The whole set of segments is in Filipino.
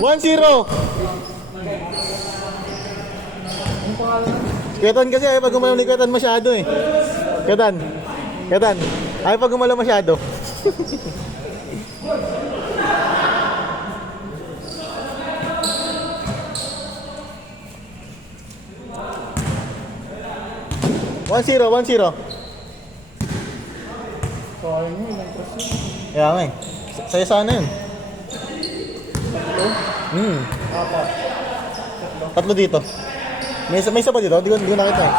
1-0. Ketan kasi ayaw pag gumalaw ni Ketan masyado eh. Ketan. Ayaw pag gumalaw masyado. One zero. Sayang yun, ang cross yun. Kaya nga eh. Saya sana yun. Apat. Tatlo dito. May isa pa dito? Hindi ko nakita eh.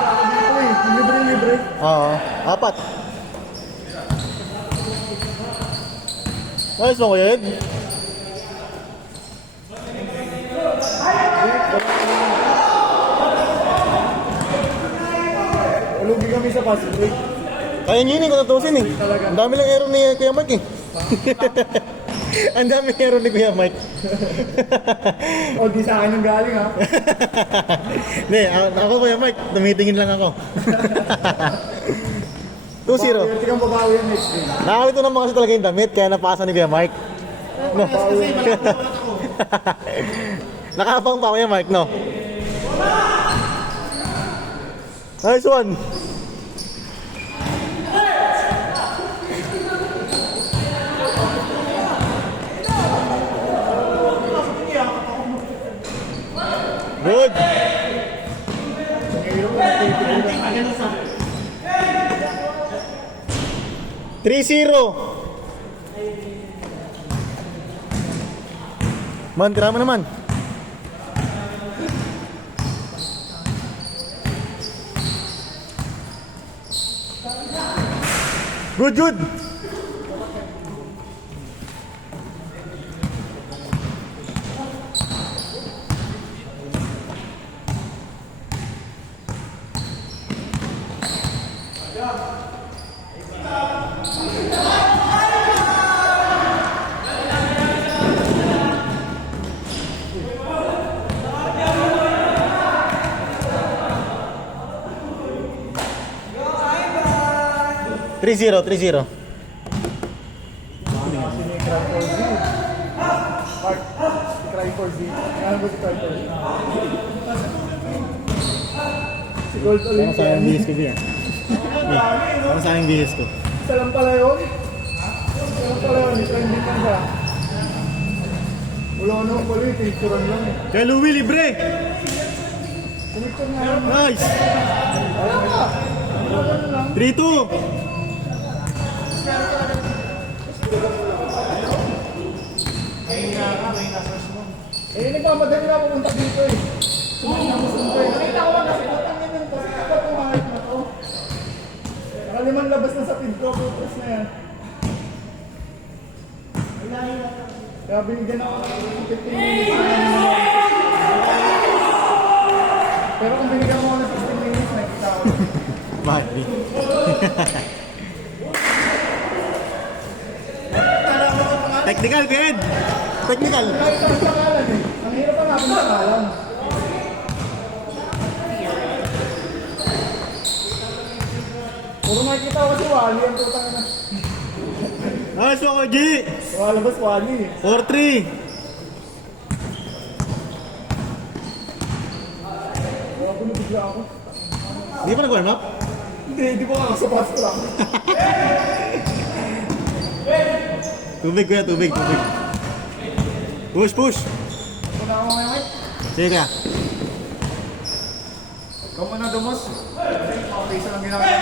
Dito eh, libre. Oo. Apat. Ayos mo ko yun? Alugi kami sa fast break. Kaya nyo yun eh, kung natusin eh. Ang dami lang error ni Kuya Mike eh. Ang dami error ni Kuya Mike. O, di sa akin yung galing ha. Hindi, ako Kuya Mike, tumitingin lang ako. 2-0. Hindi kang babawi yan next game. Nakalito naman kasi talaga yung damit, kaya napasa ni Kuya Mike. No. Nakapang pa Kuya Mike, no? Nice one. Good. 3-0. Man, tira mo naman. Good. Three zero. Cry for Z. Ano ba si Cry for Z? Si Gold Ano sa aking Olympian. bihis ko diyan? Ano sa aking bihis ko? Isa lang pala yun. Trending lang siya. Wala naman pala yung picturean lang eh. Kaya Louie, libre! Picture nga lang. Nice! Ayun na. Ano lang. 3-2! Nagmamadali na pumunta dito eh. Nakita ko lang kasi putang yun yung kasi ito itong mahit na to. Nakalimang labas na sa feed ko, putas na yan. Kaya binigyan ako ng 15 minutes na yan. Pero kung binigyan mo ako ng 15 minutes, nakita ko. Bakit, di? Technical, Ked! Technical! Kahit ang pangalan eh. Ang hirap ang aking pangalan. Puro makikita ko kasi Wally ang tutang na. Nice one, G! Walabas Wally eh. 4-3! Wala ko nabigla ako. Hindi pa nag-warm up? Hindi ko kakasapas ko lang. Tubig, kuya, tubig. Push! Muna ako ngayon. Sige, kuya. Ikaw muna dumos. Okay, isa lang ginagawa mo.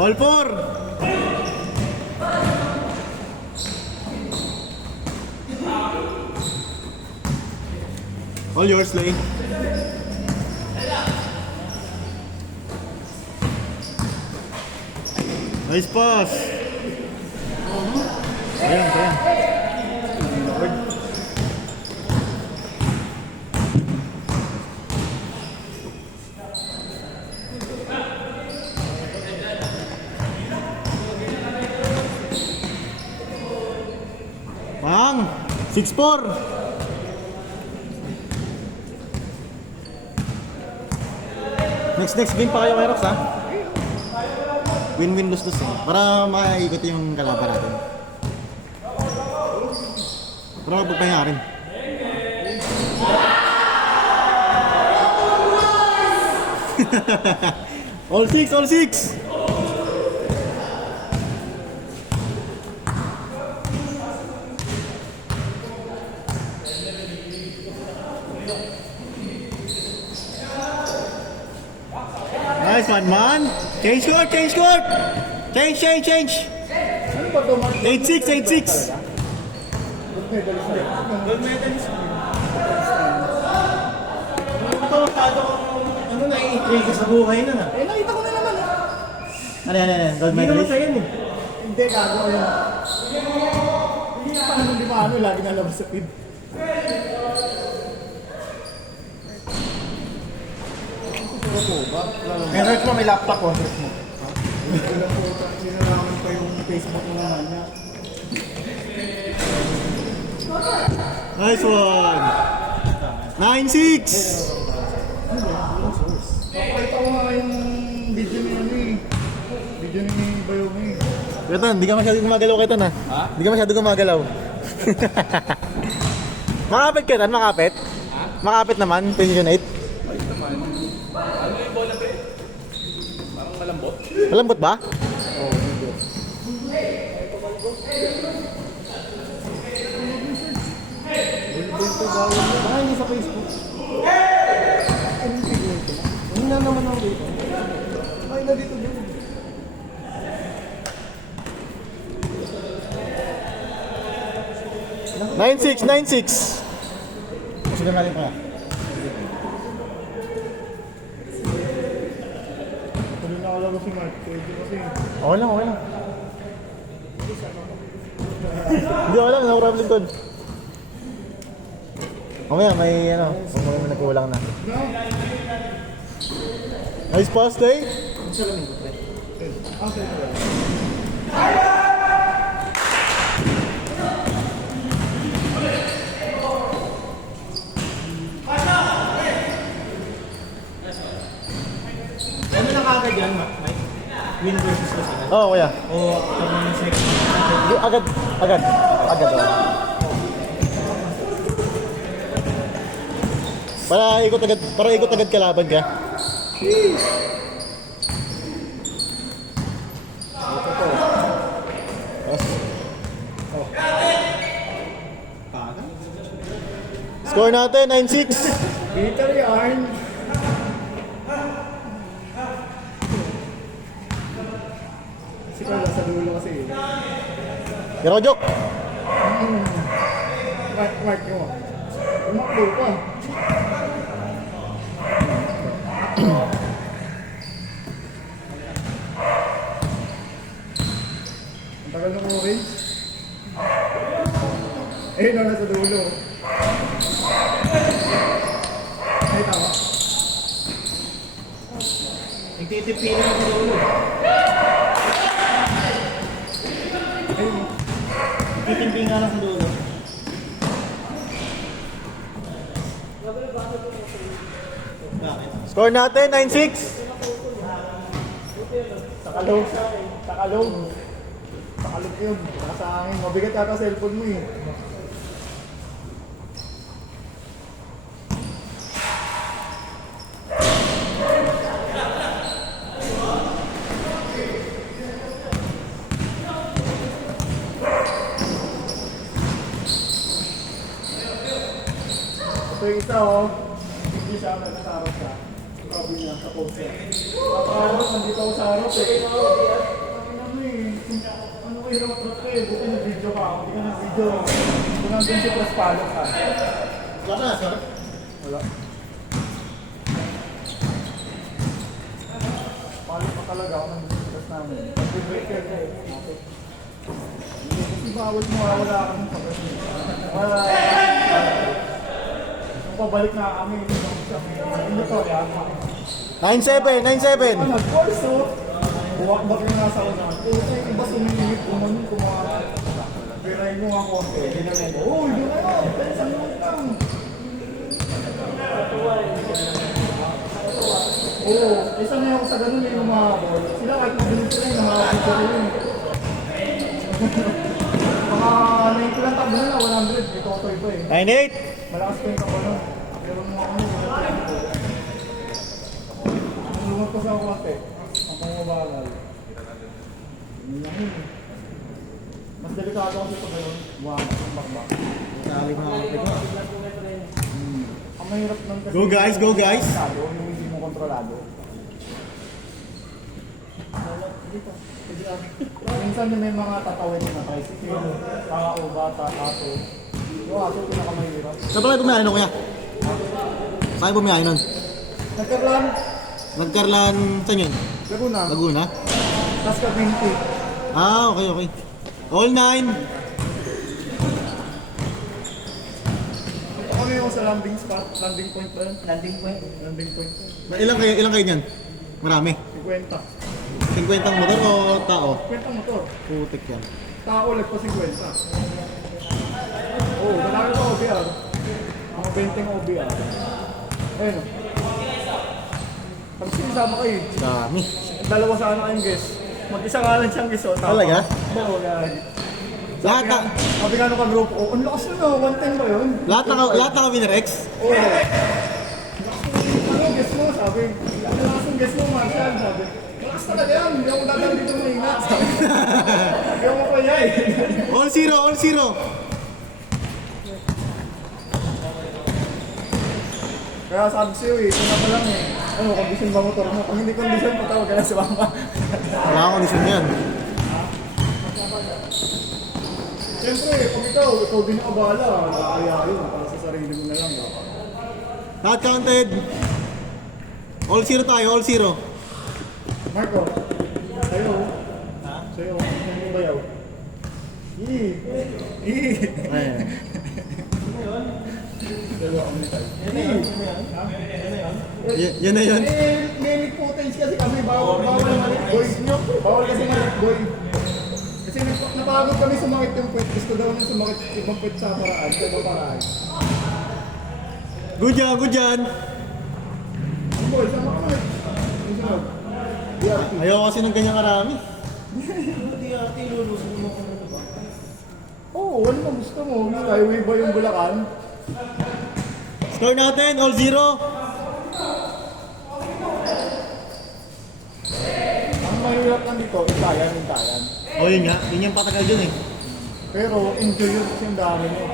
All four! All yours, Lane. Nice pass! Ayan. Mang! 6-4! Next game pa kayo kay Rox, ha? Win-win, lose-lose eh. Para maikot yung kalaban natin. Para magpapahinga rin. All six, all six! Nice one, man! Change court, change court! Change, change, change! Ano ba ito? 8-6, 8-6! Gold medalist. Ito, masyado ano na i-trail ka sa buhay na na. Eh, nakita ko na naman eh. Ano yan, gold Hindi naman medalist? siya yan eh. Hindi, gago ko yun. Paano di paano, lagi nalabas sa feed. May search mo, may laptop ko. Search mo. Ilang po, sinalaman pa yung Facebook mo naman niya. Nice one! 9-6! Nakita ko nga yung video ni ano eh. Video ni Bayong eh. Ketan, di ka masyado gumagalaw, Ketan, ha? Ha? Di ka masyado gumagalaw. Makapit, Ketan, makapit? Ha? Makapit naman, position 8. Malambot ba? Baka hindi sa Facebook. Hindi na naman ako dito. Ay, na dito din. 9-6, 9-6! Sige natin pa. Tuloy na ako lang si Mark. Pwede kasi. Okay lang, okay lang. Hindi, okay lang, no problem tol. Mamaya, may ano, kung may nagkulang na. Nice pass, Tay. Ano na kagad yan, Mike? Win versus loss agad? Oo, kuya. O kami ng second? Agad, agad. Agad, oh. Para ikot agad kalaban ka. Score natin, 9-6. Peter Yarn. Si Carla sa dulo kasi eh. Yarojok. Mark mo. Umakbo pa. Ang tagal ng orange. Eh, nasa dulo. Ay, tama. Nagtitipili na sa dulo. Nagtitimping nga lang sa dulo. Bakit? Score natin, 9-6. Takalog. Takalog. Takalog yun. Nasa akin. Mabigat yata cellphone mo eh. Ito yung isa oh. Hindi siya nagkasarap siya. Sabi niya sa post niya. Nakaharap, nandito ako sa harap eh. Ano eh. Ano kayo hirap trap eh. Buti nag-video ka. Hindi ka nag-video. Kung nandun si Press Palo ka. Wala ka na, sir? Wala. Palo pa talaga ako nandun si Press namin. Nag-breaker ka eh. Kasi bawal mo wala ka ng pagkas niya. Wala. Nung pabalik na kami. Hindi to ya. 9-7, 9-7. Nag-force oh. Buwak-bak yung nasa unahan. Kasi iba sumilip kumanin kumain. Piray mo ako. Ginamit ko. Oh, yun na yun. Sa minute lang. Oo. Isa na ako sa ganun yung mga ball. Sila kahit mabilis sila yung mga video ko yun. Mga may ilang takbo na 100. May totoy pa eh. 98! Malakas pa yung kapanon. Pero mga ano, lumot ko sa konti. Ang pangubagal. Mas delikado kasi pag gano'n. Wow, ang bakbak. Tali mga kapit mo. Ang mahirap nun kasi... Go guys, go guys! Yung hindi mo kontrolado. Minsan din may mga tatawin na tricycle, tao, bata, aso. Yung aso pinakamahirap. Saan pala bumiyahin no kuya? Saan bumiyahin nun? Nagkarlan, Nagkarlan, saan yun? Laguna, Laguna? tas Kabinti. Ah, okay, okay. All 9! Ito kami yung sa landing spot, landing point ba yun? Landing point? Landing point. Ilang kayo dyan? Marami. 50. 50 ang motor o tao? 50 motor. Putik yan. Tao ulit pa 50. Oo, malaki pa OBR. Mga 20 OBR. Ayun o. Tapos sinasama kayo. Dami. Dalawa sana kayong guest. Mag-isa nga lang siyang guest. Talaga? Oo, yan. Lahat na, Sabi nga nung ka-group ko, ang lakas na 110 ba yun? lahat na winner X? Oo. Ano guest mo? Sabi. Ang lakas ng guest mo, Marshall. Sabi. Malakas talaga yan. Hindi ako dadang dito mahina. Sabi. Hindi ako kaya eh. All zero, all zero! Kaya sabi sa'yo eh, kung pa lang eh. Ano, condition ba motor mo? Kung hindi condition, patawag ka na sa mama. Wala akong kondisyon yan. Siyempre, kung ikaw din ang abala, nakakaya yun. Para sa sarili mo na lang. Lahat counted. All zero tayo, all zero. Marco, sa'yo. Ha? Sa'yo, sa'yo yung bayaw. Ayan. Yan na yun. May leak footage kasi kami, bawal malit boy. Bawal kasi malit boy. Kasi napagod kami sumakit yung puwet. Gusto daw nang sumakit ibang puwet sa paraan. Sa ibang paraan. Good yan, good yan. Boy, sama ka naman. Yung sunod. DRT. Ayaw kasi ng ganyang karami. Oo, ano na gusto mo? Skyway ba yung Bulacan? Score natin, all zero. Ang mahirap lang dito, intayan. O yun nga, yun yung patagal dyan eh. Pero enjoy yun kasi yung dami mo.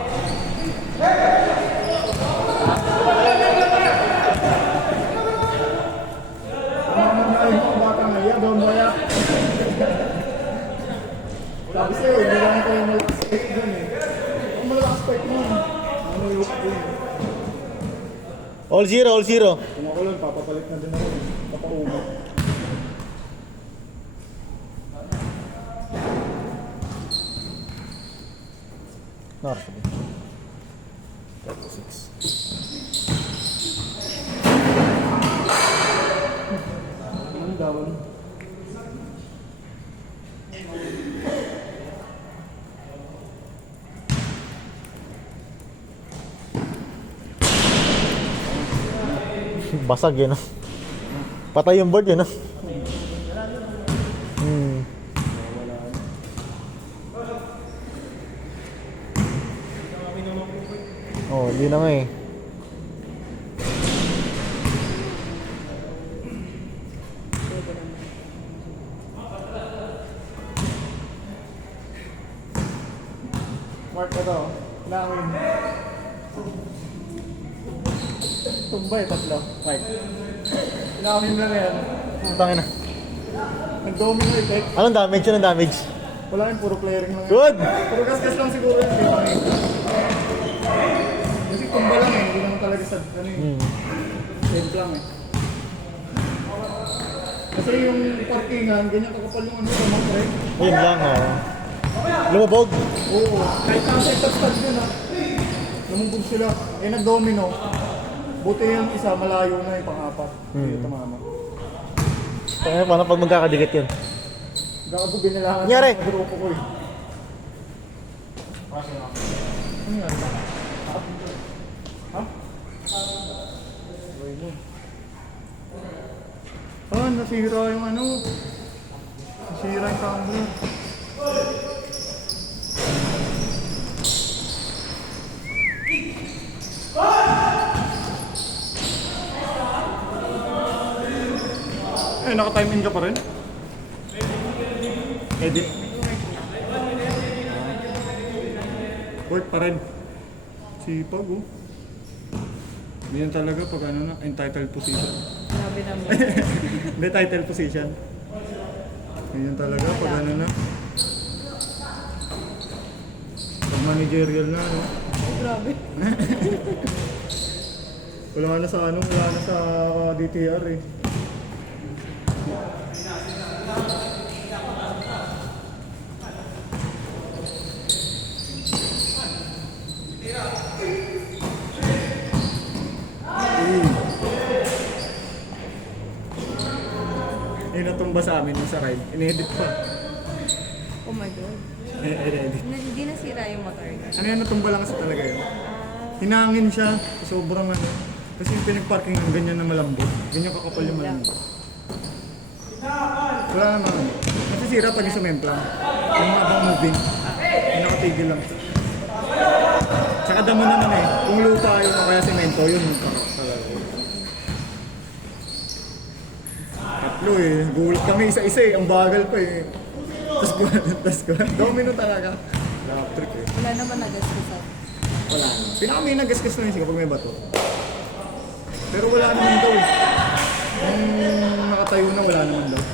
Mamanayin mo ang bata nga, yeah, doon mo ya. Sabi sa'yo, hindi lang ito yung malakas fight dun eh. Ang malakas fight mo, ano yung dun. All zero, all zero. Kung ako lang, papapalit na din ako eh. Papaumo. Narko. 36. Ano gawin? Basag yun ah. Patay yung board yun ah. Oh, di na nga eh. Mark ko to, langin. Tumbay, tatlo. Right. Langin lang yan. Tangin na. Nag-domino effect. Anong damage? Anong damage? Wala yun, puro clearing lang yan. Good! Puro gasgas lang siguro yun. Kasi tumba lang eh, hindi naman talaga sa ano yun. Head lang eh. Kasi yung parkingan, ganyan kakapal yung ano, ramang trek. Ayun lang oh. Lumabog. Oo, kahit nasa stad yun ha. Namubog sila. Eh nag-domino. Buti yung isa, malayo na yung pang-apat. Hindi tumama. Tangin na, paano pag magkakadikit yun? Gago binilangan Nangyari? sa grupo ko eh. Ano yan? Ha? Ah, nasira yung ano. Nasira yung camera. Ay, naka-time in ka pa rin? Edit. Work pa rin. Sipag oh. Ganyan talaga pag ano na, entitled position. Grabe naman. Hindi, title position. Ganyan talaga pag ano na. Pag managerial na, no? Grabe. Wala na sa ano, wala na sa DTR eh. Yung natumba sa amin yung sa ride, in-edit pa. Oh my God. In-edit. Hindi nasira yung motor niya. Ano yan, natumba lang kasi talaga yun. Hinangin siya, sobrang ano. Kasi yung pinag-parking ng ganyan na malambot. Ganyan kakapal yung malambot. Wala naman. Masisira pag yung cement lang. Yung mga bang moving. Yung nakatigil lang. Tsaka damo naman eh. Kung lupa yun o kaya semento, yun yung talaga. Tatlo eh. Gulat kami isa-isa eh. Ang bagal pa eh. Tapos ko. Domino talaga. Electric eh. Wala naman nagaskusan. Wala naman. Pinaka may nagasgas na yun kapag may bato. Pero wala naman daw. Nung nakatayo na wala naman daw.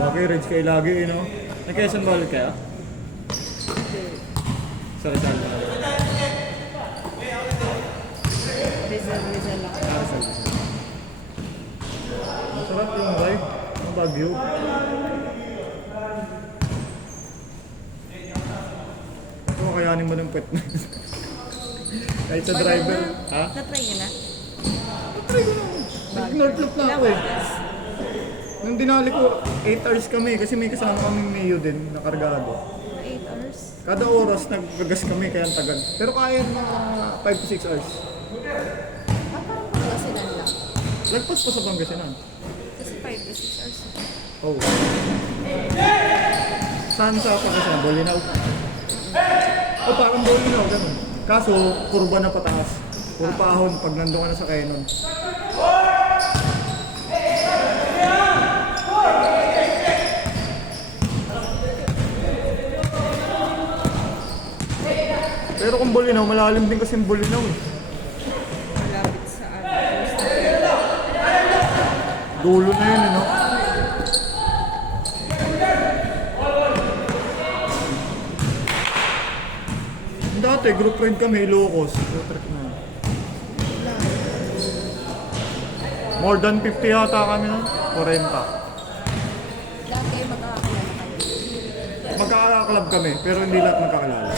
Okay, Reg kayo lagi eh, no? Nag-Quezon Valley kaya? Sa Rizal. Rizal lang. Masarap yung ride. Ang Baguio. Ito makayanin mo ng pet na. Kahit sa driver. Ha? Na-try niya na? Try ko lang. Nag-north na ako eh. Nung dinali ko, 8 hours kami kasi may kasama kaming Mayo din, nakargado. 8 hours? Kada oras naggagas kami kaya ang tagal. Pero kaya mga 5 to 6 hours. Parang Pangasinan lang. Lagpas pa sa Pangasinan. Kasi 5 to 6 hours. Oh. Saan sa Pangasinan? Bolinao? Oh, parang Bolinao, ganun. Kaso, kurba na pataas. Puro paahon pag nandun ka na sa Quezon. Pero kung Bolinao, malalim din kasi yung Bolinao eh. Malapit sa Dulo na yun, no? Dati, group ride kami, Ilocos. Group trip na. More than 50 yata kami na. 40. Dati magkakakalala kayo. Magkakaklub kami, pero hindi lahat magkakalala.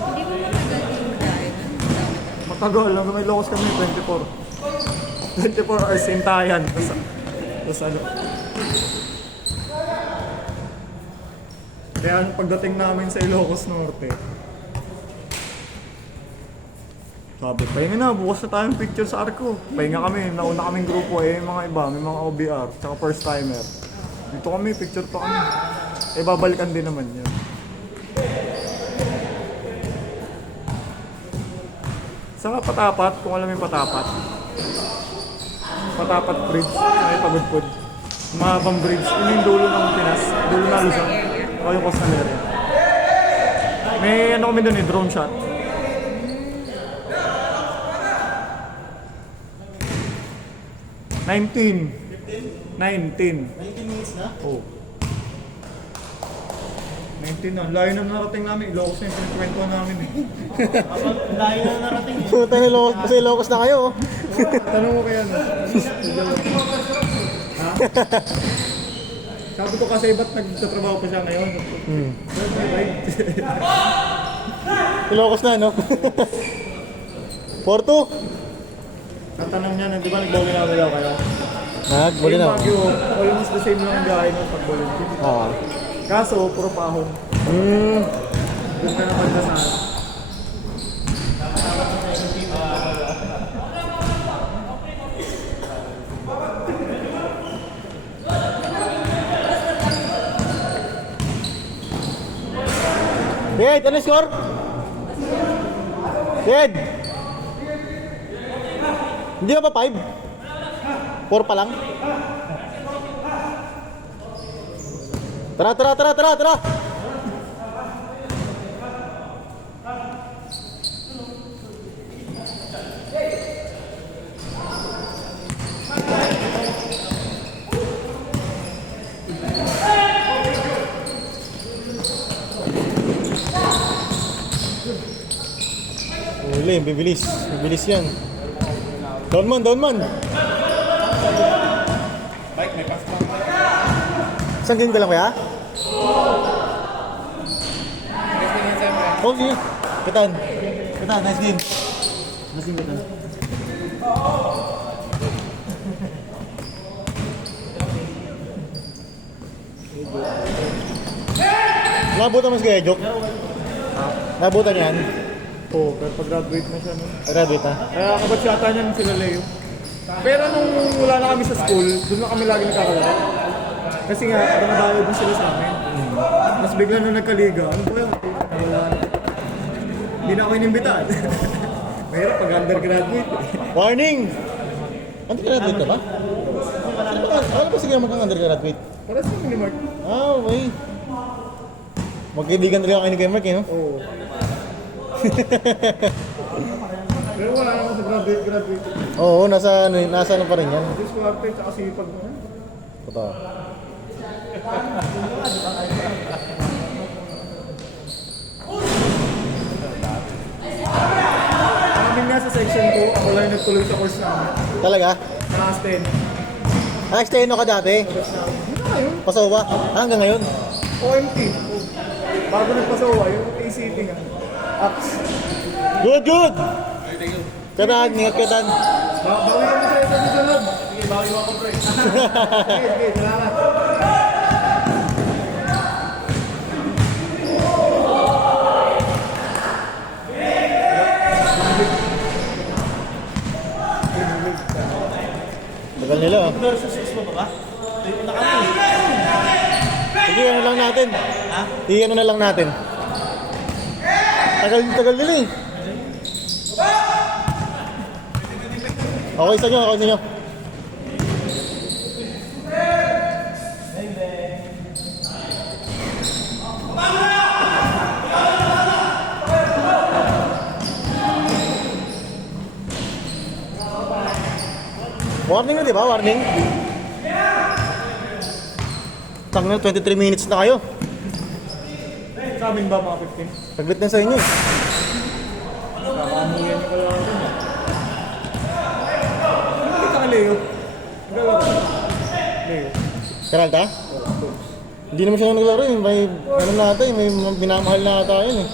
Hindi mo matagal yung dahil. Matagal lang may Ilocos kami, 24. 24 hours hintayan. Tapos ano. Kaya pagdating namin sa Ilocos Norte, sabi, pahinga na, bukas na tayong picture sa Arco. Pahinga kami, nauna kaming grupo eh, mga iba, may mga OBR, tsaka first timer. Dito kami, picture pa kami. Eh, babalikan din naman yun. Saan ka Patapat? Kung alam yung Patapat. Patapat Bridge, ay Pagudpud. Mahabang bridge, yun yung dulo ng Pinas, dulo na Luzon. O yung coastal area. May ano kami doon eh, drone shot. $19 minutes na? Oo. 19 na. Layo na narating namin. Ilocos na yung pinagkwento namin eh. Layo na narating eh. Puta na Ilocos, kasi Ilocos na kayo. Oh. Tanong mo kaya no? Ha? Sabi ko kasi ba't nagtatrabaho pa siya ngayon? Ilocos na, no? Porto? Ang tanong niya, di ba nag-Bolinao daw kayo? Nagbuli Yung na. Baguio, almost the same lang ang biyahe mo pag Bolinao. Oo. Kaso, puro pahon. Doon ka naman na sana. Ted, ano score? Ted! Hindi ba 5? 4 pa lang? Tara, tara, tara, tara, tara! Uli, bibilis. Bibilis yan. Down man, down man. Bike, may pass lang. Isang game ka lang kaya? Oh, sige. Kitan. Kitan, nice game. Nice game, Kitan. Nabutan mo si Kuya Jok? Nabutan yan? Oo, pero pag-graduate na siya nun. Graduate ha? Kaya kabatsata niyan sila Leo. Pero nung wala na kami sa school, doon na kami lagi nagkakalaro. Kasi nga, dumadayo din sila sa amin. Mas bigla na nagkaliga. Ano ba yun? Wala na. Hindi na ako inimbitaan. Mahirap pag undergraduate. Warning! Undergraduate ka ba? Ano ba sige mag-undergraduate? Para sa ni Mark. Ah, okay. Magkaibigan talaga kayo ni Kuya Mark, eh, no? Oo. Pero wala naman sa graduate. Oo, nasa ano pa rin yan. Just swerte, tsaka sipag mo. Totoo. Kaming nasa section 2, ako lang nagtuloy sa course namin. Talaga? Class 10. Extendo ka dati? Pasowa? Ah, hanggang ngayon? OMT. Bago nagpasawa, yung ACT nga. Ax. Good, good! Katan, ingat katan. Bawi kami sa susunod. Sige, bawi mo ako, pre. Sige, salamat. Tagal nila, oh. Versus 6 mo ba? Sige, ano lang natin? Ha? Sige, ano na lang natin? Tagal nila eh. Okay sa inyo, okay sa inyo. Warning na, di ba? Warning. Tanggal 23 minutes na kayo. Sa amin ba mga 15? Saglit na sa inyo. Kakamuyan ko lang ito. Ano kita ka, Leo? Ang galaw ka. Leo. Karalta? Hindi naman siya naglaro eh. May ano na ata eh. May binamahal na ata yun eh.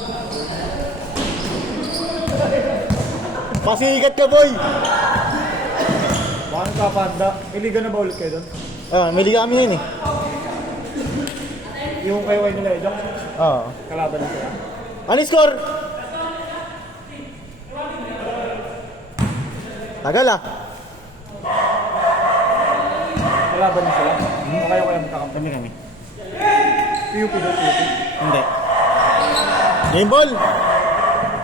Pasikat ka, boy! Baka nagkapanda. Iliga na ba ulit kayo doon? Ah, may liga kami ngayon eh. Yung kayo nila, Ejok? Oo. Kalaban na sila. Ano yung score? Tagal ah. Kalaban na sila? O kayo magkakampi? Kami. PUP doon, PUP. Hindi. Game ball!